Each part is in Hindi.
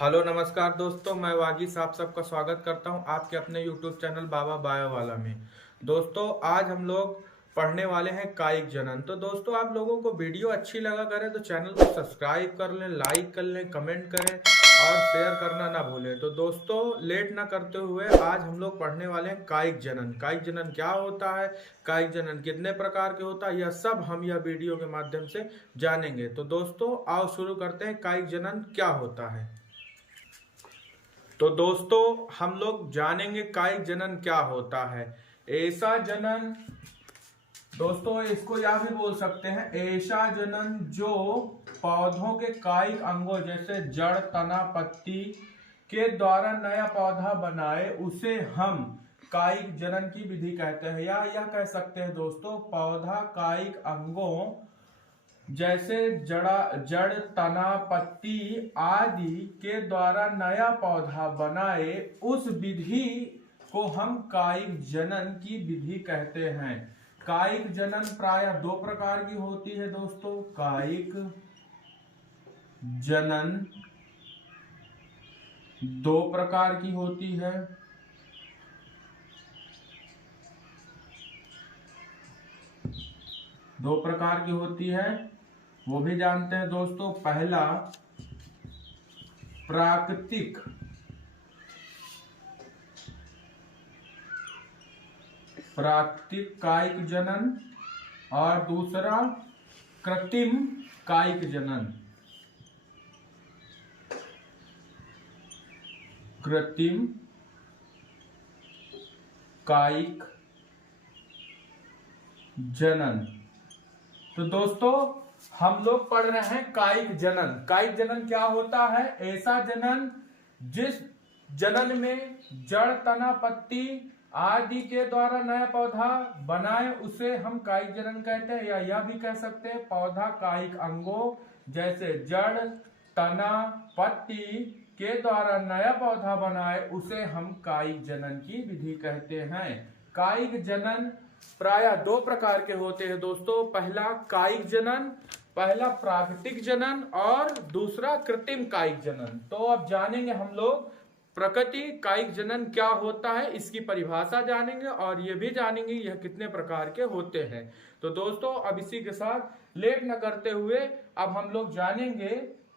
हेलो नमस्कार दोस्तों, मैं वागीश आप सबका स्वागत करता हूं आपके अपने यूट्यूब चैनल बाबा बायो वाला में। दोस्तों आज हम लोग पढ़ने वाले हैं कायिक जनन। तो दोस्तों आप लोगों को वीडियो अच्छी लगा करें तो चैनल को सब्सक्राइब कर लें, लाइक कर लें, कमेंट करें और शेयर करना ना भूलें। तो दोस्तों लेट ना करते हुए आज हम लोग पढ़ने वाले हैं कायिक जनन। कायिक जनन क्या होता है, कायिक जनन कितने प्रकार के होता है, यह सब हम यह वीडियो के माध्यम से जानेंगे। तो दोस्तों आओ शुरू करते हैं, कायिक जनन क्या होता है। तो दोस्तों हम लोग जानेंगे कायिक जनन क्या होता है। ऐसा जनन, दोस्तों इसको यह भी बोल सकते हैं ऐसा जनन जो पौधों के कायिक अंगों जैसे जड़, तना, पत्ती के द्वारा नया पौधा बनाए उसे हम कायिक जनन की विधि कहते हैं। या यह कह सकते हैं दोस्तों पौधा कायिक अंगों जैसे जड़, तना, पत्ती आदि के द्वारा नया पौधा बनाए उस विधि को हम कायिक जनन की विधि कहते हैं। कायिक जनन प्रायः दो प्रकार की होती है दोस्तों। कायिक जनन दो प्रकार की होती है। दो प्रकार की होती है, वो भी जानते हैं दोस्तों। पहला प्राकृतिक कायिक जनन और दूसरा कृत्रिम कायिक जनन। कृत्रिम कायिक जनन। तो दोस्तों हम लोग पढ़ रहे हैं कायिक जनन। कायिक जनन क्या होता है? ऐसा जनन जिस जनन में जड़, तना, पत्ती आदि के द्वारा नया पौधा बनाए उसे हम कायिक जनन कहते हैं। या यह भी कह सकते हैं पौधा कायिक अंगों जैसे जड़, तना, पत्ती के द्वारा नया पौधा बनाए उसे हम कायिक जनन की विधि कहते हैं। कायिक जनन प्रायः दो प्रकार के होते हैं दोस्तों। पहला कायिक जनन, पहला प्राकृतिक जनन और दूसरा कृत्रिम कायिक जनन। तो अब जानेंगे हम लोग प्रकृति कायिक जनन क्या होता है, इसकी परिभाषा जानेंगे और ये भी जानेंगे यह कितने प्रकार के होते हैं। तो दोस्तों अब इसी के साथ लेट न करते हुए अब हम लोग जानेंगे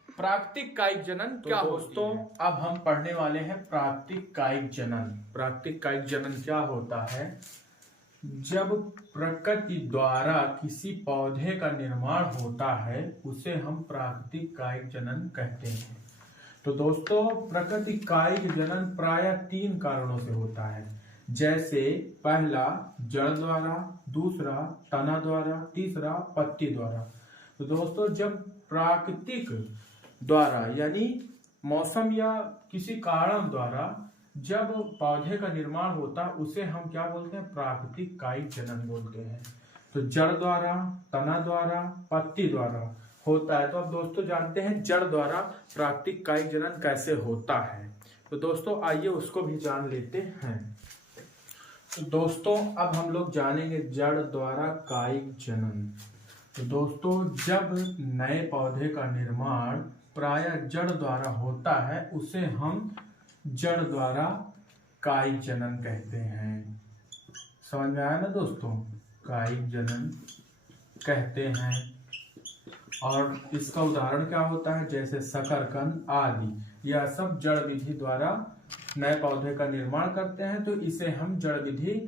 प्राकृतिक कायिक जनन क्या दोस्तों अब हम पढ़ने वाले हैं प्राकृतिक कायिक जनन। प्राकृतिक कायिक जनन क्या होता है? जब प्रकृति द्वारा किसी पौधे का निर्माण होता है उसे हम प्राकृतिक कायिक जनन कहते हैं। तो दोस्तों प्रकृति कायिक जनन प्रायः तीन कारणों से होता है। जैसे पहला जड़ द्वारा, दूसरा तना द्वारा, तीसरा पत्ती द्वारा। तो दोस्तों जब प्राकृतिक द्वारा यानी मौसम या किसी कारण द्वारा जब पौधे का निर्माण होता है उसे हम क्या बोलते हैं? प्राकृतिक कायिक जनन बोलते हैं। तो जड़ द्वारा, तना द्वारा, पत्ती द्वारा होता है। तो अब दोस्तों जानते हैं जड़ द्वारा प्राकृतिक कायिक जनन कैसे होता है। तो दोस्तों आइए उसको भी जान लेते हैं। तो दोस्तों अब हम लोग जानेंगे जड़ द्वारा कायिक जनन। तो दोस्तों जब नए पौधे का निर्माण प्रायः जड़ द्वारा होता है उसे हम जड़ द्वारा कायिक जनन कहते हैं। समझ में आया ना दोस्तों? कायिक जनन कहते हैं। और इसका उदाहरण क्या होता है? जैसे शकरकंद आदि, यह सब जड़ विधि द्वारा नए पौधे का निर्माण करते हैं तो इसे हम जड़ विधि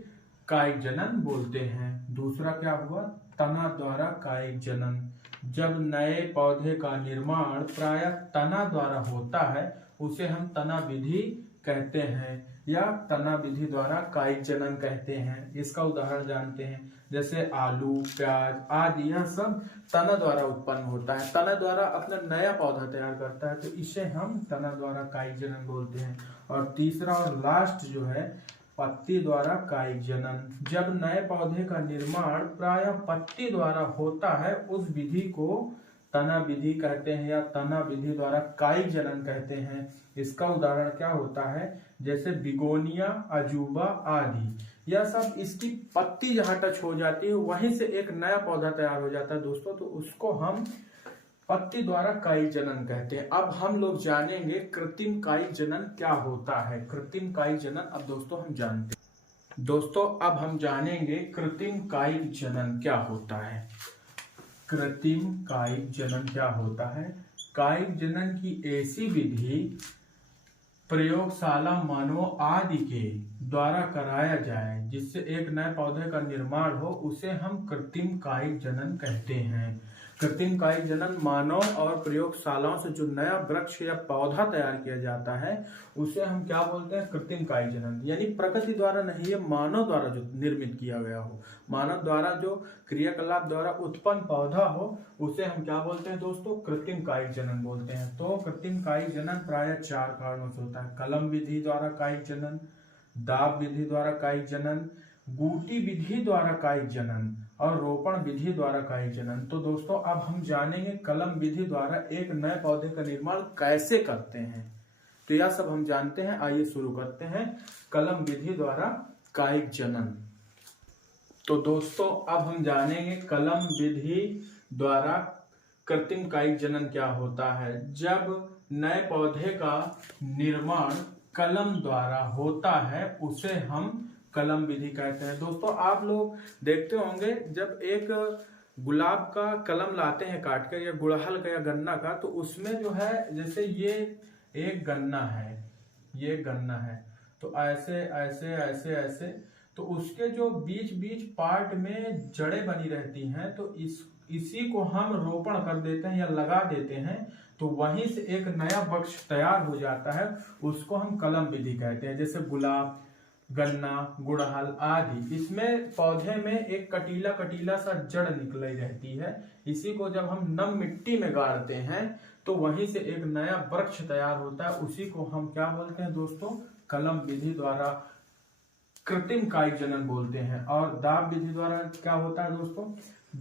कायिक जनन बोलते हैं। दूसरा क्या हुआ? तना द्वारा कायिक जनन। जब नए पौधे का निर्माण प्रायः तना द्वारा होता है उसे हम तना विधि कहते हैं या तना विधि द्वारा कायिक जनन कहते हैं। इसका उदाहरण जानते हैं जैसे आलू, प्याज आदि, यह सब तना द्वारा उत्पन्न होता है। तना द्वारा अपना नया पौधा तैयार करता है तो इसे हम तना द्वारा कायिक जनन बोलते हैं। और तीसरा और लास्ट जो है पत्ती द्वारा कायिक जनन। जब नए पौधे का निर्माण प्रायः पत्ती द्वारा होता है उस विधि को तना विधि कहते हैं या तना विधि द्वारा कायिक जनन कहते हैं। इसका उदाहरण क्या होता है? जैसे बिगोनिया, अजूबा आदि, यह सब इसकी पत्ती जहां टच हो जाती है वहीं से एक नया पौधा तैयार हो जाता है दोस्तों, तो उसको हम पत्ती द्वारा कायिक जनन कहते हैं। अब हम लोग जानेंगे कृत्रिम कायिक जनन क्या होता है। कृत्रिम कायिक जनन अब दोस्तों हम जानते हैं। दोस्तों अब हम जानेंगे कृत्रिम कायिक जनन क्या होता है। कृत्रिम कायिक जनन क्या होता है? कायिक जनन की ऐसी विधि प्रयोगशाला मानवों आदि के द्वारा कराया जाए जिससे एक नए पौधे का निर्माण हो, उसे हम कृत्रिम कायिक जनन कहते हैं। कृत्रिम कायिक जनन मानव और प्रयोगशालाओं से जो नया वृक्ष या पौधा तैयार किया जाता है उसे हम क्या बोलते हैं? कृत्रिम कायिक जनन। यानी प्रकृति द्वारा नहीं, ये मानव द्वारा जो निर्मित किया गया हो, मानव द्वारा जो क्रियाकलाप द्वारा उत्पन्न पौधा हो, उसे हम क्या बोलते हैं दोस्तों? कृत्रिम कायिक जनन बोलते हैं। तो कृत्रिम कायिक जनन प्रायः 4 कारणों से होता है। कलम विधि द्वारा कायिक जनन, दाब विधि द्वारा कायिक जनन, गूटी विधि द्वारा कायिक जनन और रोपण विधि द्वारा कायिक जनन। तो दोस्तों अब हम जानेंगे कलम विधि द्वारा एक नए पौधे का निर्माण कैसे करते हैं। तो यह सब हम जानते हैं। आइए शुरू करते हैं कलम विधि द्वारा कायिक जनन। तो दोस्तों अब हम जानेंगे कलम विधि द्वारा कृत्रिम कायिक जनन क्या होता है। जब नए पौधे का निर्माण कलम द्वारा होता है उसे हम कलम विधि कहते हैं। दोस्तों आप लोग देखते होंगे जब एक गुलाब का कलम लाते हैं काट कर, या गुड़हल का या गन्ना का, तो उसमें जो है जैसे ये एक गन्ना है, ये गन्ना है, तो ऐसे ऐसे ऐसे ऐसे, तो उसके जो बीच बीच पार्ट में जड़ें बनी रहती हैं, तो इसी को हम रोपण कर देते हैं या लगा देते हैं, तो वहीं से एक नया वृक्ष तैयार हो जाता है, उसको हम कलम विधि कहते हैं। जैसे गुलाब, गन्ना, गुड़हल आदि, इसमें पौधे में एक कटीला कटीला सा जड़ निकली रहती है। इसी को जब हम नम मिट्टी में गाड़ते हैं तो वहीं से एक नया वृक्ष तैयार होता है, उसी को हम क्या बोलते हैं दोस्तों? कलम विधि द्वारा कृत्रिम कायिक जनन बोलते हैं। और दाब विधि द्वारा क्या होता है दोस्तों?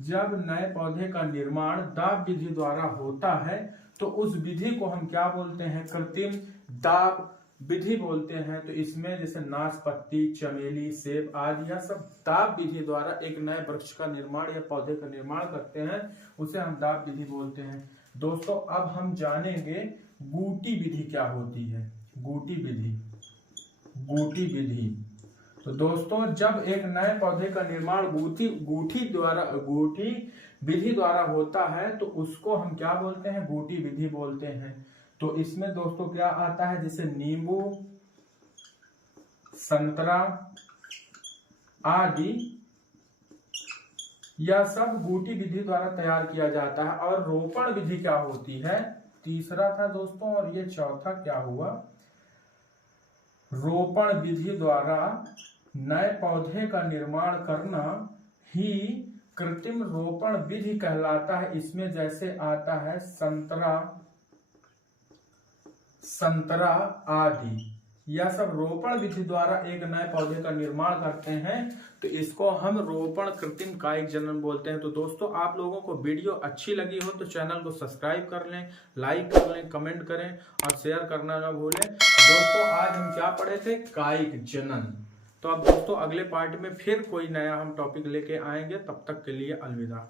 जब नए पौधे का निर्माण दाब विधि द्वारा होता है तो उस विधि को हम क्या बोलते हैं? कृत्रिम दाब विधि बोलते हैं। तो इसमें जैसे नाशपत्ती, चमेली, सेब आदि यह सब दाब विधि द्वारा एक नए वृक्ष का निर्माण या पौधे का निर्माण करते हैं, उसे हम दाब विधि बोलते हैं। दोस्तों अब हम जानेंगे गूटी विधि क्या होती है। गूटी विधि, गूटी विधि। तो दोस्तों जब एक नए पौधे का निर्माण गूटी विधि द्वारा होता है तो उसको हम क्या बोलते हैं? गूटी विधि बोलते हैं। तो इसमें दोस्तों क्या आता है? जैसे नींबू, संतरा आदि यह सब गूटी विधि द्वारा तैयार किया जाता है। और रोपण विधि क्या होती है? तीसरा था दोस्तों, और ये चौथा क्या हुआ? रोपण विधि द्वारा नए पौधे का निर्माण करना ही कृत्रिम रोपण विधि कहलाता है। इसमें जैसे आता है संतरा आदि, यह सब रोपण विधि द्वारा एक नए पौधे का निर्माण करते हैं, तो इसको हम रोपण कृत्रिम कायिक जनन बोलते हैं। तो दोस्तों आप लोगों को वीडियो अच्छी लगी हो तो चैनल को सब्सक्राइब कर लें, लाइक कर लें, कमेंट करें और शेयर करना ना भूलें। दोस्तों आज हम क्या पढ़े थे? कायिक जनन। तो अब दोस्तों अगले पार्ट में फिर कोई नया हम टॉपिक लेके आएंगे, तब तक के लिए अलविदा।